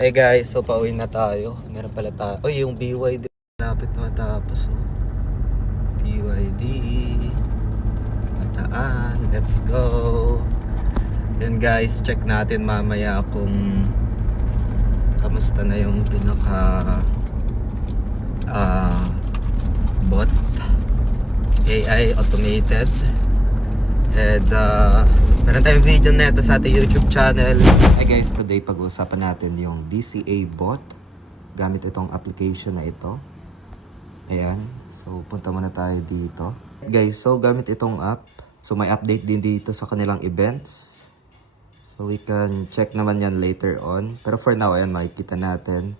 Hey guys, so pauwi na tayo. Meron pala tayo. Oy, yung BYD lapit matapos. Oh. BYD Mataan. Let's go. Yan guys, check natin mamaya kung kamusta na yung pinaka bot AI automated. And meron tayong video na ito sa ating YouTube channel. Hey guys, today pag-uusapan natin yung DCA bot gamit itong application na ito. Ayan, so punta muna tayo dito. Guys, so gamit itong app, so may update din dito sa kanilang events. So we can check naman yan later on. Pero for now, ayan, makikita natin.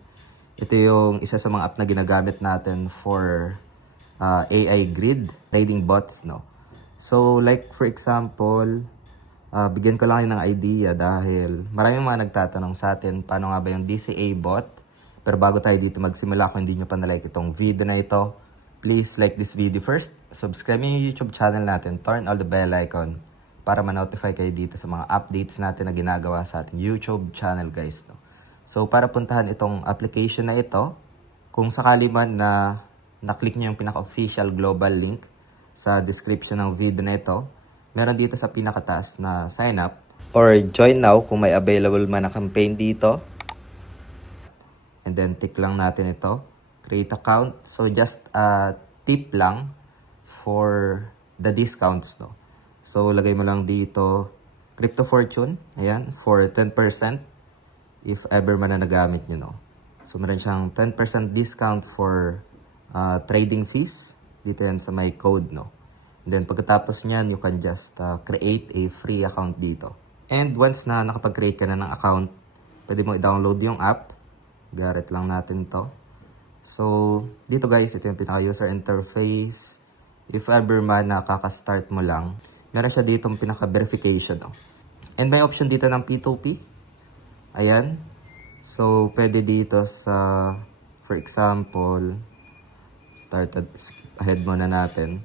Ito yung isa sa mga app na ginagamit natin for AI grid trading bots, no? So like for example, bigyan ko lang kayo ng idea dahil maraming mga nagtatanong sa atin paano nga ba yung DCA bot. Pero bago tayo dito magsimula, kung hindi nyo pa na-like itong video na ito, please like this video first, subscribe yung YouTube channel natin, turn all the bell icon para ma-notify kayo dito sa mga updates natin na ginagawa sa ating YouTube channel guys. No? So para puntahan itong application na ito, kung sakali man na na-click nyo yung pinaka-official global link sa description ng video na ito, meron dito sa pinakataas na sign up or join now kung may available man na campaign dito. And then tick lang natin ito, create account. So just a tip lang for the discounts, no. So lagay mo lang dito Crypto Fortune, ayan, for 10% if ever man na nagamit nyo, no. So meron siyang 10% discount for trading fees dito yan sa may code, no. And then pagkatapos niyan, you can just create a free account dito. And once na nakapag-create ka na ng account, pwede mo i-download yung app. Garret lang natin to. So dito guys, ito yung pinaka-user interface. If ever man nakaka-start mo lang, meron siya dito yung pinaka-verification, no. And may option dito ng P2P. Ayan. So pwede dito sa, for example, skip ahead muna natin.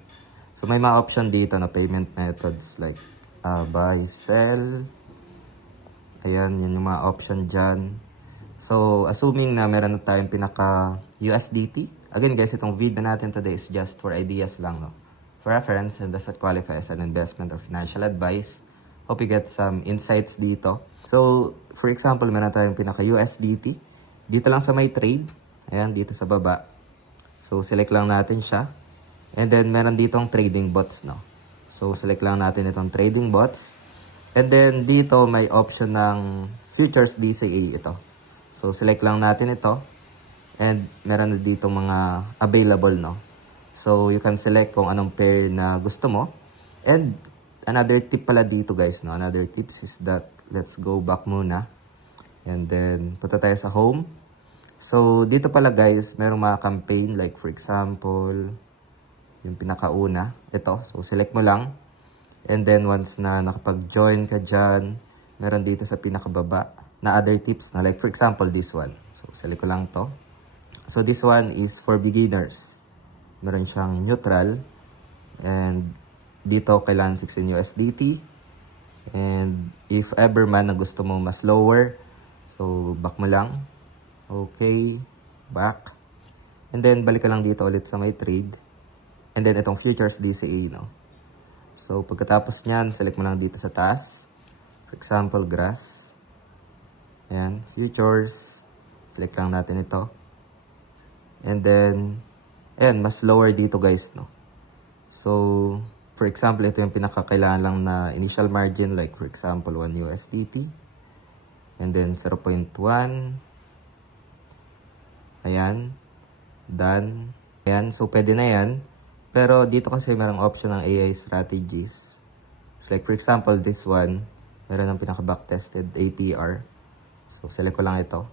So may mga option dito na payment methods like buy, sell. Ayan, yun yung mga option dyan. So assuming na meron na tayong pinaka USDT. Again guys, itong video natin today is just for ideas lang, no? For reference, and does not qualify as an investment or financial advice. Hope you get some insights dito. So for example, meron tayong pinaka USDT. Dito lang sa may trade. Ayan, dito sa baba. So, select lang natin siya. And then, meron ditong trading bots, no? So, select lang natin itong trading bots. And then, dito may option ng futures DCA ito. So, select lang natin ito. And, meron na dito mga available, no? So, you can select kung anong pair na gusto mo. And, another tip pala dito, guys, no? Another tips is that, let's go back muna. And then, punta tayo sa home. So, dito pala guys, merong mga campaign like for example, yung pinakauna, ito. So, select mo lang. And then, once na nakapag-join ka dyan, meron dito sa pinakababa na other tips na like for example, this one. So, select ko lang to. So, this one is for beginners. Meron siyang neutral. And dito, kailangan 16 USDT. And if ever man na gusto mo mas lower, so, back mo lang. Okay, back. And then, balik ka lang dito ulit sa may trade. And then, itong futures DCA, no? So, pagkatapos nyan, select mo lang dito sa taas. For example, grass. Ayan, futures. Select lang natin ito. And then, ayan, mas lower dito guys, no? So, for example, ito yung pinakakailangan lang na initial margin. Like, for example, 1 USDT. And then, 0.1. Ayan. Done. Ayan. So, pwede na yan. Pero, dito kasi merong option ng AI strategies. So, like, for example, this one, meron ng pinaka-backtested APR. So, select ko lang ito.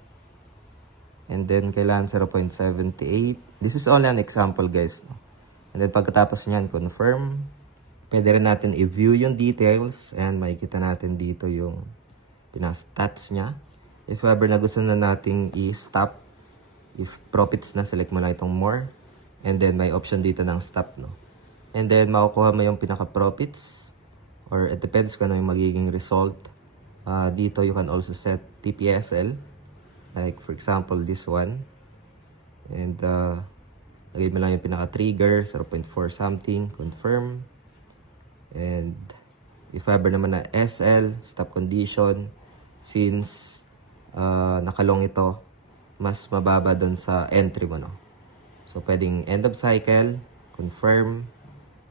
And then, kailangan 0.78. This is only an example, guys. No? And then, pagkatapos nyan, confirm. Pwede rin natin i-view yung details. And makikita natin dito yung pinaka-stats nya. If ever na gusto na nating i-stop, if profits na, select mo lang itong more. And then, may option dito ng stop, no? And then, makukuha mo yung pinaka-profits. Or it depends kung ano yung magiging result. Dito, you can also set TPSL. Like for example, this one. And lagay mo lang yung pinaka-trigger, 0.4 something, confirm. And if ever naman na SL, stop condition, since nakalong ito, mas mababa doon sa entry mo, no? So, pwedeng end of cycle, confirm,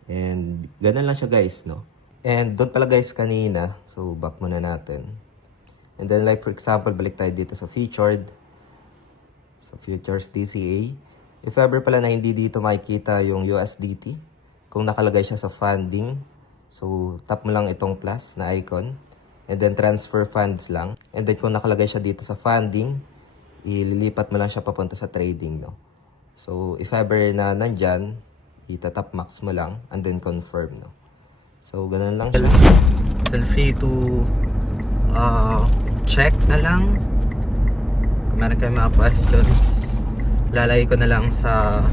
and ganun lang siya guys, no? And doon pala guys kanina, so back muna natin. And then like for example, balik tayo dito sa featured. So futures DCA. If ever pala na hindi dito makikita yung USDT, kung nakalagay siya sa funding, so tap mo lang itong plus na icon. And then transfer funds lang. And then kung nakalagay siya dito sa funding, ililipat mo lang siya papunta sa trading, no? So if ever na nandyan, itatap max mo lang and then confirm, no? So ganun lang siya. Feel free to check na lang. Kung meron kayo mga questions, lalagay ko na lang sa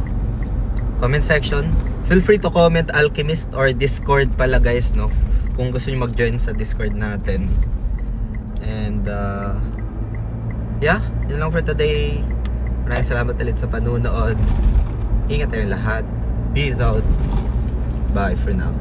comment section. Feel free to comment Alchemist or Discord pala guys, no? Kung gusto niyo mag-join sa Discord natin. And yeah, yun lang for today. Maraming salamat ulit sa panunood. Ingat tayong lahat. Peace out. Bye for now.